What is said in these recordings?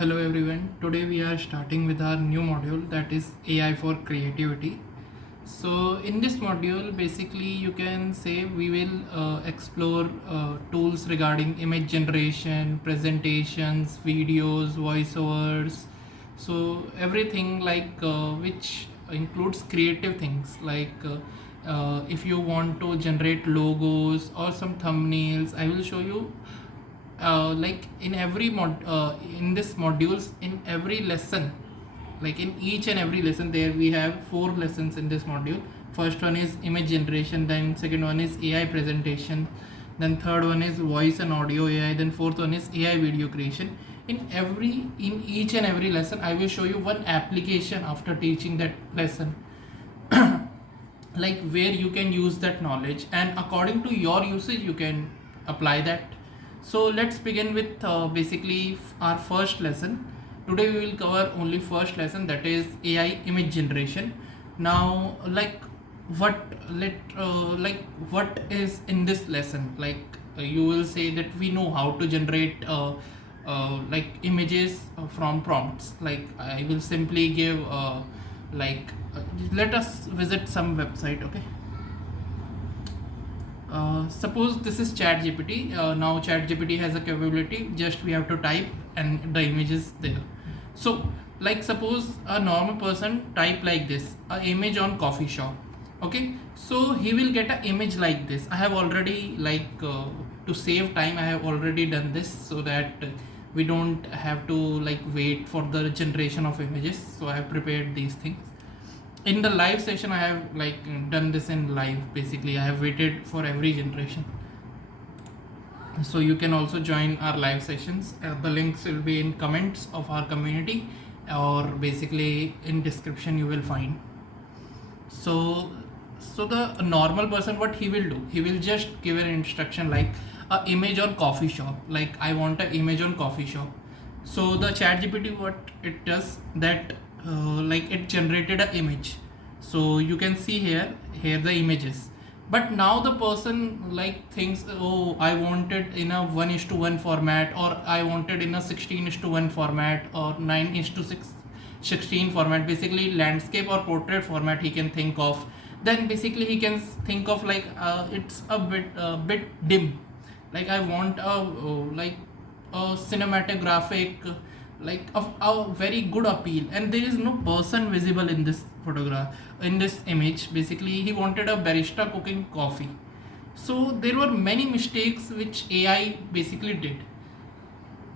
Hello everyone, today we are starting with our new module, that is AI for creativity. So in this module basically you can say we will explore tools regarding image generation, presentations, videos, voiceovers, so everything which includes creative things if you want to generate logos or some thumbnails. I will show you like in every in this modules, in every lesson, like in each and every lesson, there we have 4 lessons in this module. First one is image generation, then second one is AI presentation, then third one is voice and audio AI, then fourth one is AI video creation. In each and every lesson I will show you one application after teaching that lesson like where you can use that knowledge, and according to your usage you can apply that. So let's begin with basically our first lesson. Today we will cover only first lesson, that is AI image generation. Now what is in this lesson? You will say that we know how to generate images from prompts. Like I will simply give let us visit some website. Okay, suppose this is ChatGPT. Now ChatGPT has a capability, just we have to type and the image is there. So like suppose a normal person type like this, a image on coffee shop. Okay, so he will get an image like this. I have already to save time, I have already done this so that we don't have to wait for the generation of images. So I have prepared these things. In the live session I have done this in live. Basically I have waited for every generation, so you can also join our live sessions. The links will be in comments of our community, or basically in description you will find. So the normal person, what he will do, he will just give an instruction like a image on coffee shop, like I want an image on coffee shop. So the ChatGPT, what it does, that it generated an image. So you can see here the images. But now the person thinks, oh, I wanted in a 1:1 format, or I wanted in a 16:1 format, or 9:16 format, basically landscape or portrait format he can think of. Then basically he can think of it's a bit dim, like I want a cinematographic, of a very good appeal, and there is no person visible in this photograph, in this image. Basically he wanted a barista cooking coffee. So there were many mistakes which AI basically did,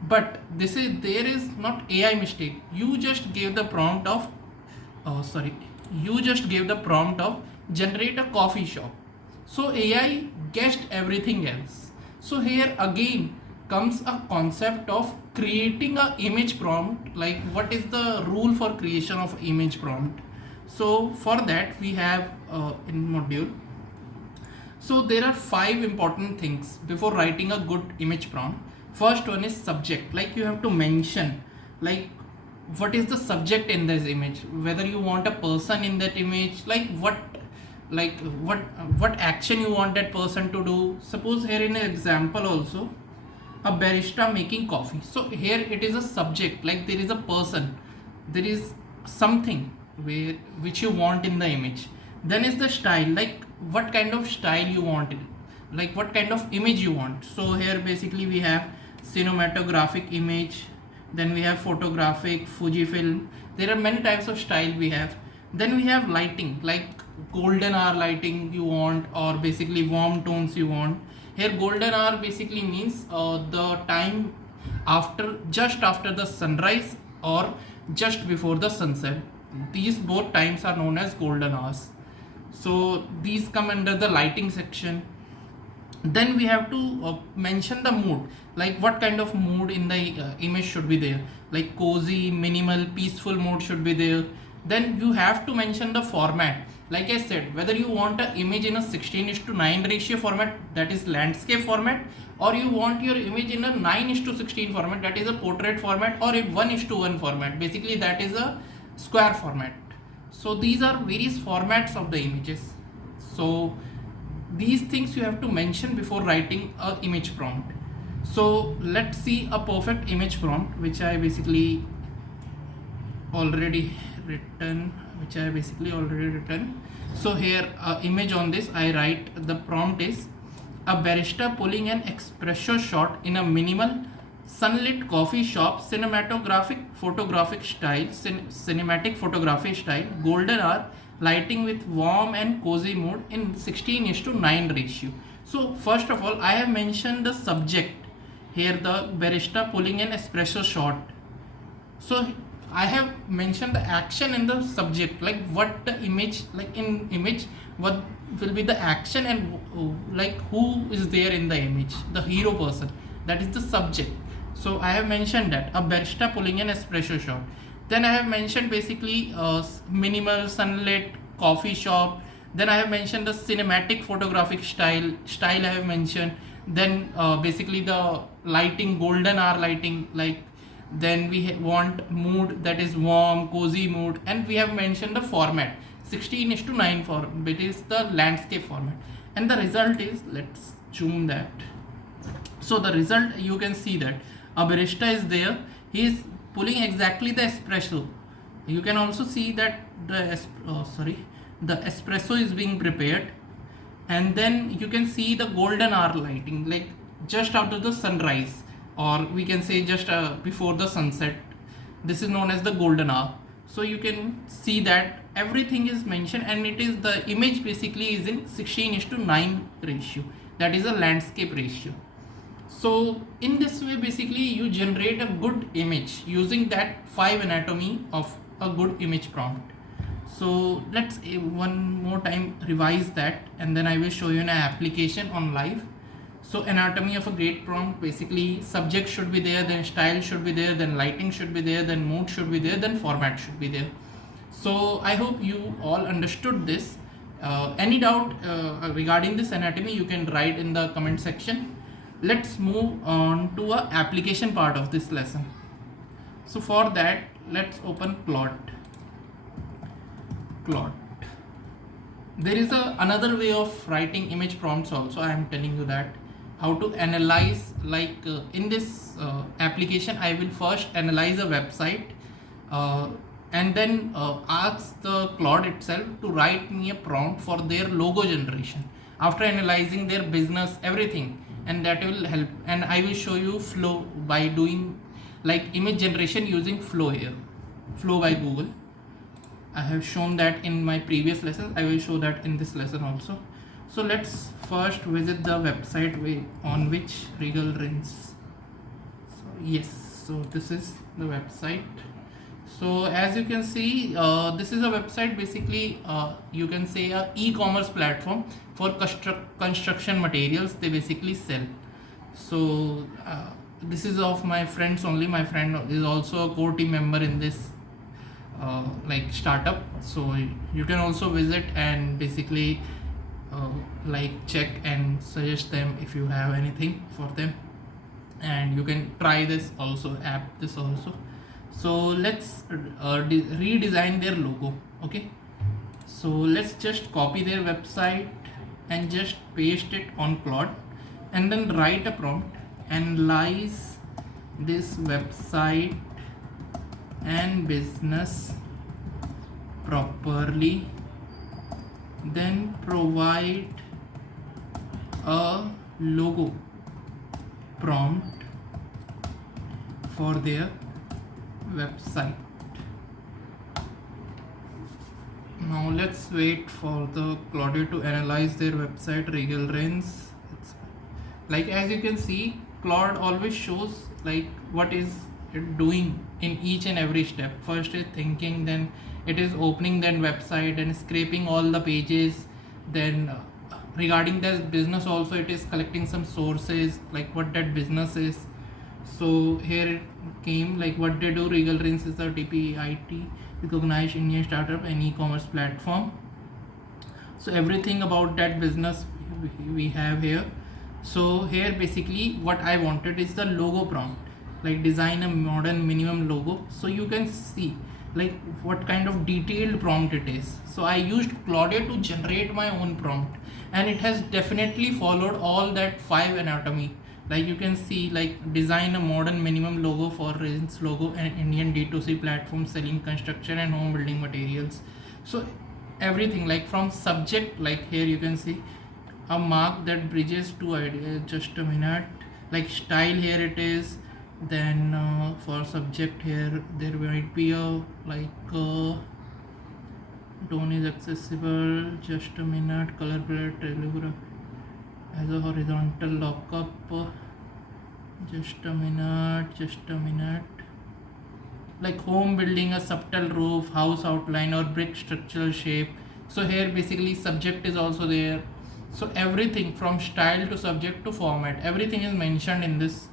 but there is not AI mistake. You just gave the prompt of generate a coffee shop, so AI guessed everything else. So here again comes a concept of creating a image prompt. Like what is the rule for creation of image prompt? So for that we have in module, so there are 5 important things before writing a good image prompt. First one is subject. Like you have to mention what is the subject in this image, whether you want a person in that image, what action you want that person to do. Suppose here in an example also, a barista making coffee. So here it is a subject, like there is a person, there is something which you want in the image. Then is the style, like what kind of style you want it, like what kind of image you want. So here basically we have cinematographic image, then we have photographic, Fujifilm. There are many types of style we have. Then we have lighting, like golden hour lighting you want, or basically warm tones you want. Here golden hour basically means the time just after the sunrise or just before the sunset. These both times are known as golden hours. So these come under the lighting section. Then we have to mention the mood, like what kind of mood in the image should be there, like cozy, minimal, peaceful mode should be there. Then you have to mention the format. Like I said, whether you want an image in a 16:9 ratio format, that is landscape format, or you want your image in a 9:16 format, that is a portrait format, or a 1:1 format, basically that is a square format. So these are various formats of the images. So these things you have to mention before writing a image prompt. So let's see a perfect image prompt which I basically already written. So here image on this, I write the prompt is a barista pulling an espresso shot in a minimal sunlit coffee shop, cinematic photography style, golden hour, lighting with warm and cozy mood in 16:9 ratio. So first of all, I have mentioned the subject here, the barista pulling an espresso shot. So I have mentioned the action in the subject, like what the image, like in image what will be the action, and like who is there in the image, the hero person, that is the subject. So I have mentioned that a barista pulling an espresso shot. Then I have mentioned basically minimal sunlit coffee shop. Then I have mentioned the cinematic photographic style I have mentioned. Then basically the lighting, golden hour lighting, like then we want mood, that is warm cozy mood, and we have mentioned the format 16:9 format, it is the landscape format. And the result is, let's zoom that. So the result, you can see that a barista is there, he is pulling exactly the espresso. You can also see that the espresso is being prepared, and then you can see the golden hour lighting, like just after the sunrise, or we can say just before the sunset. This is known as the golden hour. So you can see that everything is mentioned, and it is the image basically is in 16:9 ratio, that is a landscape ratio. So in this way basically you generate a good image using that 5 anatomy of a good image prompt. So let's one more time revise that, and then I will show you an application on live. So anatomy of a great prompt, basically subject should be there, then style should be there, then lighting should be there, then mood should be there, then format should be there. So I hope you all understood this. Any doubt regarding this anatomy, you can write in the comment section. Let's move on to a application part of this lesson. So for that, let's open Claude. There is another way of writing image prompts also. I am telling you that how to analyze, like in this application I will first analyze a website and then ask the Claude itself to write me a prompt for their logo generation after analyzing their business, everything, and that will help. And I will show you Flow by doing like image generation using Flow here, Flow by Google. I have shown that in my previous lessons. I will show that in this lesson also. So let's first visit the website on which Regal Rins. So yes, so this is the website. So as you can see, this is a website, basically you can say a e-commerce platform for construction materials they basically sell. So this is of my friends only. My friend is also a core team member in this like startup, so you can also visit and basically like check and suggest them if you have anything for them, and you can try this also, this also. So let's redesign their logo. Okay, so let's just copy their website and just paste it on Claude, and then write a prompt: analyze this website and business properly, then provide a logo prompt for their website. Now let's wait for the Claude to analyze their website, Regal Rins. Like as you can see, Claude always shows like what is it doing in each and every step. First is thinking, then it is opening that website and scraping all the pages. Then regarding this business also, it is collecting some sources like what that business is. So here it came like what they do. Regal Rins is a TPIT recognized Indian startup and e-commerce platform. So everything about that business we have here. So here basically what I wanted is the logo prompt, like design a modern minimum logo. So you can see like what kind of detailed prompt it is. So I used Claude to generate my own prompt, and it has definitely followed all that 5 anatomy Like you can see, like design a modern minimum logo for Residence logo, and Indian D2C platform selling construction and home building materials. So everything, like from subject, like here you can see a mark that bridges two ideas. Just a minute. Like style, here it is. Then for subject, here there might be a tone is accessible. Just a minute. Color palette, telegraph as a horizontal lockup. Just a minute. Like home building, a subtle roof, house outline, or brick structural shape. So here basically subject is also there. So everything from style to subject to format, everything is mentioned in this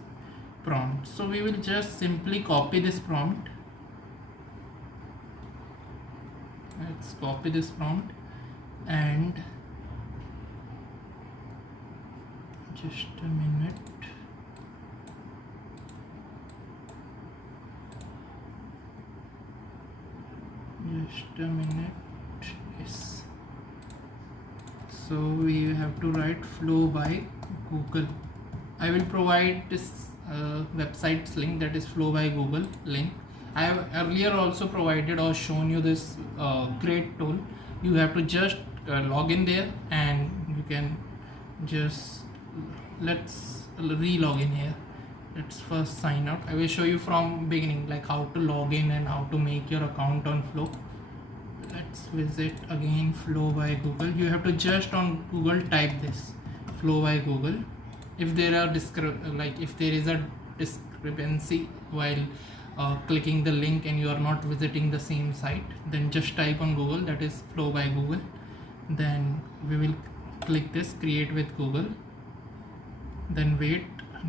prompt. So we will just simply copy this prompt. Let's copy this prompt and just a minute. Yes. So we have to write flow by Google. I will provide this website's link, that is flow by Google link. I have earlier also provided or shown you this great tool. You have to just log in there, and you can just, let's re-log in here. Let's first sign out. I will show you from beginning, like how to log in and how to make your account on Flow. Let's visit again Flow by Google. You have to just on Google type this Flow by Google. If there are if there is a discrepancy while clicking the link and you are not visiting the same site, then just type on Google, that is Flow by Google. Then we will click this create with Google, then wait,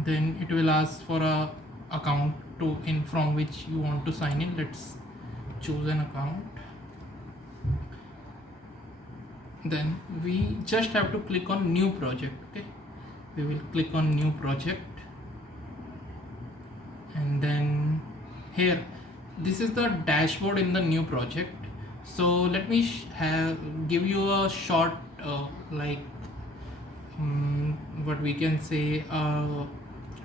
then it will ask for a account from which you want to sign in. Let's choose an account. Then we just have to click on new project. Okay, we will click on new project, and then here this is the dashboard in the new project. So let me give you a short what we can say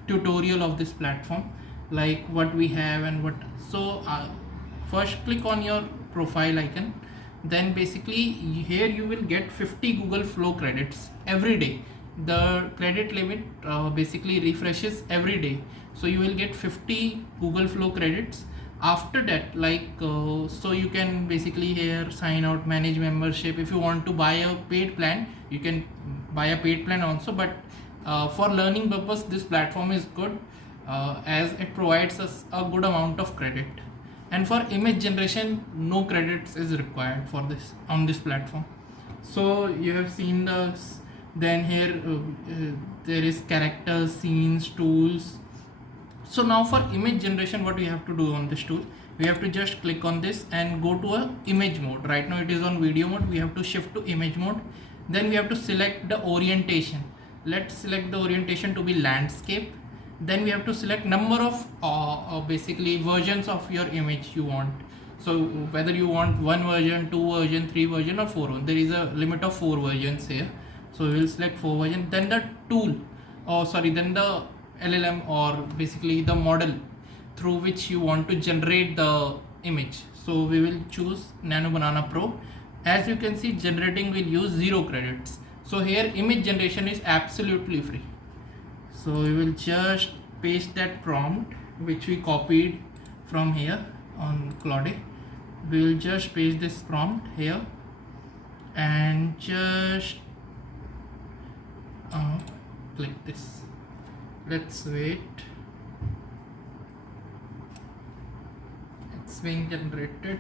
tutorial of this platform, like what we have and what. So first click on your profile icon, then basically here you will get 50 Google Flow credits every day. The credit limit basically refreshes every day, so you will get 50 Google Flow credits. After that, so you can basically here sign out, manage membership. If you want to buy a paid plan, you can buy a paid plan also, but for learning purpose this platform is good as it provides us a good amount of credit. And for image generation, no credits is required for this on this platform. So you have seen this. Then here there is characters, scenes, tools. So now for image generation, what we have to do on this tool, we have to just click on this and go to a image mode. Right now it is on video mode, we have to shift to image mode. Then we have to select the orientation. Let's select the orientation to be landscape. Then we have to select number of basically versions of your image you want. So whether you want 1 version, 2 version, 3 version, or 4 version. There is a limit of 4 versions here. So we will select 4 versions. Then the tool, then the LLM, or basically the model through which you want to generate the image. So we will choose Nano Banana Pro. As you can see, generating will use 0 credits. So here image generation is absolutely free. So we will just paste that prompt which we copied from here on Claude. We will just paste this prompt here and just click this. Let's wait. It's being generated.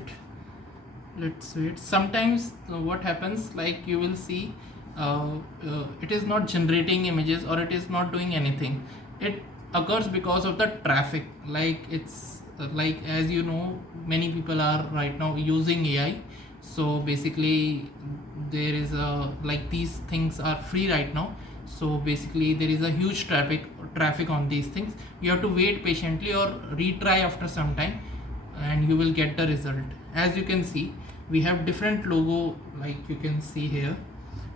Let's wait. Sometimes what happens, like you will see it is not generating images or it is not doing anything. It occurs because of the traffic. Like it's like, as you know, many people are right now using AI. So basically there is a these things are free right now. So basically there is a huge traffic on these things. You have to wait patiently or retry after some time and you will get the result. As you can see, we have different logo, like you can see here,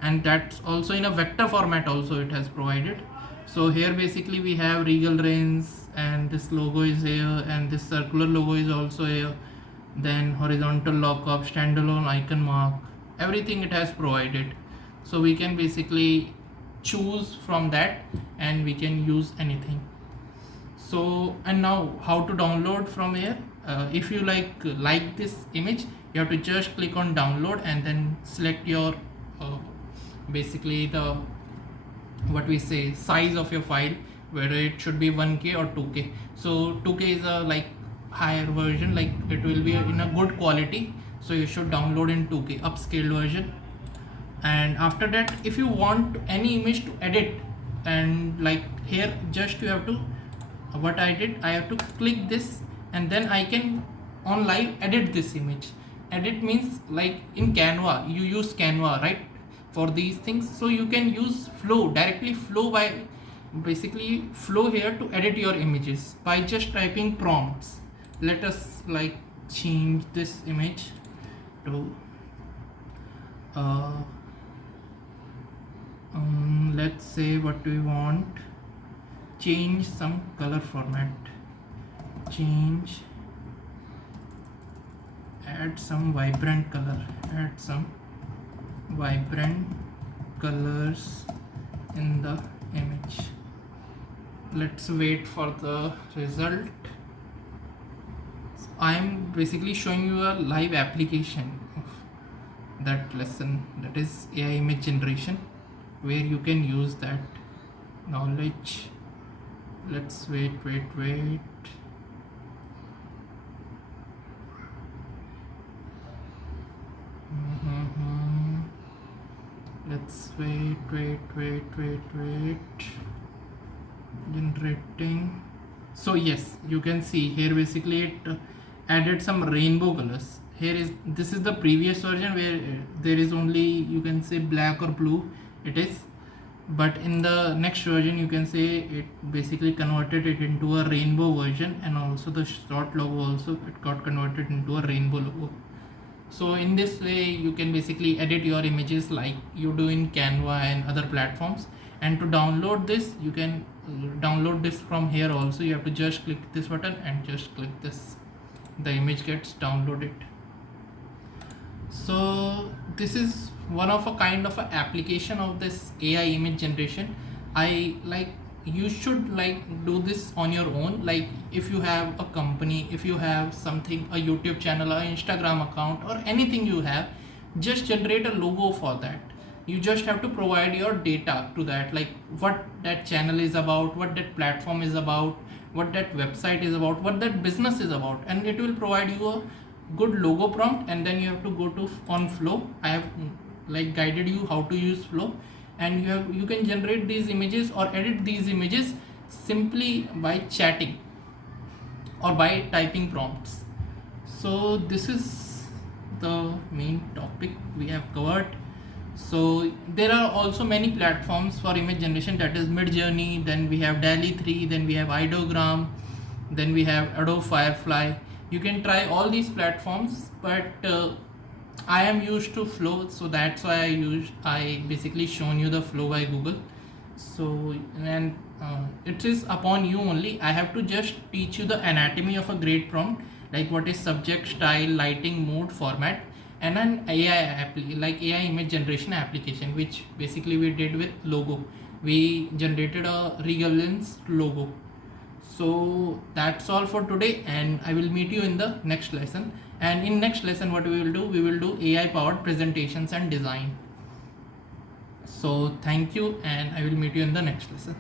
and that's also in a vector format also it has provided. So here basically we have regal reins, and this logo is here, and this circular logo is also here, then horizontal lockup, standalone icon mark, everything it has provided. So we can basically choose from that and we can use anything. So, and now how to download from here. If you like this image, you have to just click on download and then select your basically the what we say size of your file, whether it should be 1K or 2K. So 2K is a like higher version, like it will be in a good quality, so you should download in 2K upscaled version. And after that, if you want any image to edit, and like here just you have to, what I did, I have to click this and then I can on live edit this image. Edit means like in Canva, you use Canva, right, for these things. So you can use flow, directly flow, by basically flow here to edit your images by just typing prompts. Let us like change this image to let's say what do we want, change some color format, change, add some vibrant color, add some vibrant colors in the image. Let's wait for the result. I am basically showing you a live application of that lesson, that is AI image generation, where you can use that knowledge. Let's wait. Let's wait. Generating. So yes, you can see here basically it added some rainbow colors. Here is, this is the previous version where there is only, you can say, black or blue it is, but in the next version you can say it basically converted it into a rainbow version, and also the short logo also it got converted into a rainbow logo. So in this way you can basically edit your images like you do in Canva and other platforms. And to download this, you can download this from here also. You have to just click this button and just click this, the image gets downloaded. So this is one of a kind of a application of this AI image generation. I like, you should like do this on your own. Like if you have a company, if you have something, a YouTube channel, or Instagram account, or anything you have, just generate a logo for that. You just have to provide your data to that, like what that channel is about, what that platform is about, what that website is about, what that business is about, and it will provide you a good logo prompt. And then you have to go to on flow. I have like guided you how to use flow, and you can generate these images or edit these images simply by chatting or by typing prompts. So this is the main topic we have covered. So there are also many platforms for image generation, that is Midjourney, then we have DALL-E 3, then we have Ideogram, then we have Adobe Firefly. You can try all these platforms, but I am used to Flow, so that's why I basically shown you the Flow by Google. So and it is upon you only. I have to just teach you the anatomy of a great prompt, like what is subject, style, lighting, mood, format, and an AI like AI image generation application, which basically we did with logo. We generated a Regal Lens logo. So that's all for today, and I will meet you in the next lesson. And in next lesson what we will do AI powered presentations and design. So thank you, and I will meet you in the next lesson.